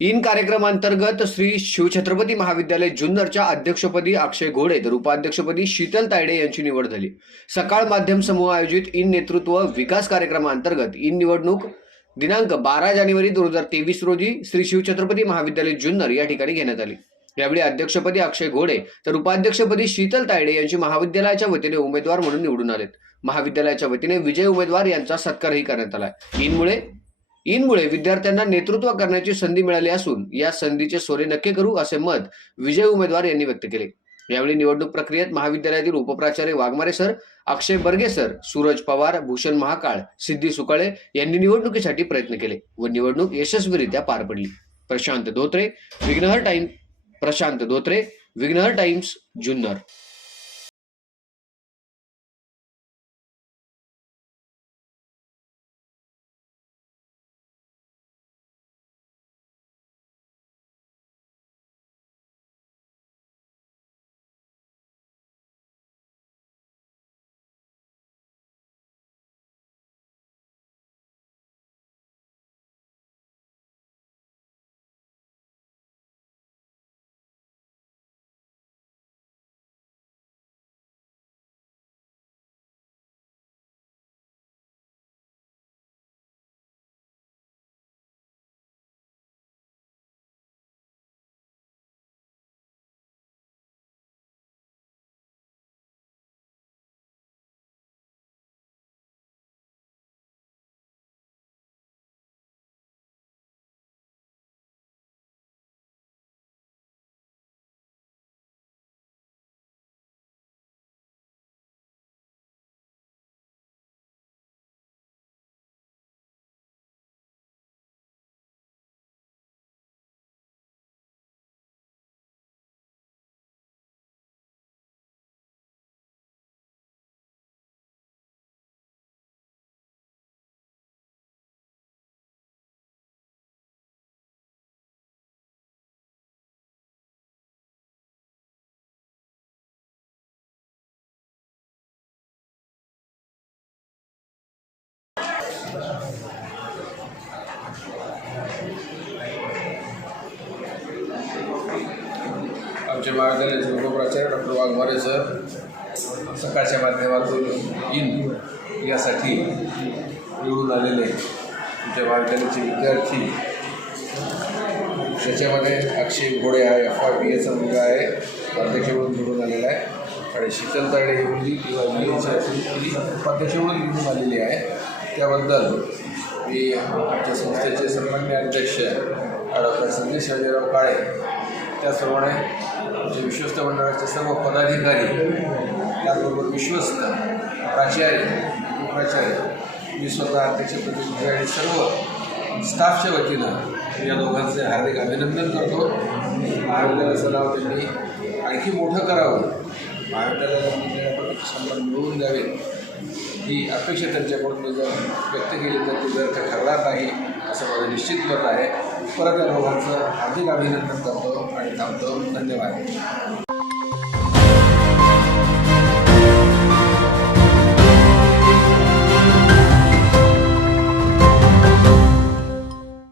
In कार्यक्रमांतर्गत श्री शिवछत्रपती महाविद्यालय जुन्नरच्या अध्यक्षपदी अक्षय घोडे तर उपाध्यक्षपदी शीतल तायडे यांची निवड झाली। सकाळ माध्यम समूह आयोजित इन नेतृत्व विकास कार्यक्रमांतर्गत इन निवडणूक दिनांक 12 जानेवारी 2023 रोजी श्री शिवछत्रपती महाविद्यालय जुन्नर या ठिकाणी घेण्यात आली। यावेळी अध्यक्षपदी अक्षय घोडे तर उपाध्यक्षपदी शीतल तायडे यांची महाविद्यालयाच्या वतीने उमेदवार म्हणून निवडून आलेत। महाविद्यालयाच्या वतीने विजय उमेदवार यांचा सत्कारही करण्यात आला। इनमुळे विद्यार्थ्यांना नेतृत्व करण्याची संधी मिळाली असून या संधीचे सोने नक्की करू असे मत विजय उमेदवार यांनी व्यक्त केले। यावेळी निवडणूक प्रक्रियेत महाविद्यालयातील उपप्राचार्य वाघमारे सर, अक्षय बर्गे सर, सूरज पवार, भूषण महाकाळ, सिद्धी सुकाळे यांनी निवडणुकीसाठी प्रयत्न केले व निवडणूक यशस्वीरित्या पार पडली। प्रशांत धोत्रे, विघ्नहर टाइम्स, जुन्नर। आमचे महाविद्यालयाचे उपप्राचार्य डॉक्टर वाघमारे सर सकाळच्या माध्यमातून इन यासाठी निवडून आलेले आमच्या महाविद्यालयाचे विद्यार्थी, त्याच्यामध्ये अक्षय घोडे आहे, FYBAचा मुलगा आहे, अध्यक्ष म्हणून निवडून आलेला आहे आणि शीतल तायडे ही मुलगी किंवा उपाध्यक्ष म्हणून निवडून आलेली आहे। त्याबद्दल मी आमच्या संस्थेचे सन्माननीय अध्यक्ष डॉक्टर संजय शिवाजीराव काळे, त्याचप्रमाणे आमचे विश्वस्त मंडळाचे सर्व पदाधिकारी, त्याचबरोबर विश्वस्त प्राचार्य, उपप्राचार्य, मी स्वतः अध्यक्षपदी आणि सर्व स्टाफच्या वतीनं या दोघांचे हार्दिक अभिनंदन करतो। महाविद्यालयाचं नाव त्यांनी आणखी मोठं करावं, महाविद्यालयाला सन्मान मिळवून द्यावे ही अपेक्षा त्यांच्याकडून मी जर व्यक्त केली तर ती व्यर्थ ठरणार नाही असं माझं निश्चित मत आहे। परत या दोघांचं हार्दिक अभिनंदन करतो आणि थांबतो। धन्यवाद।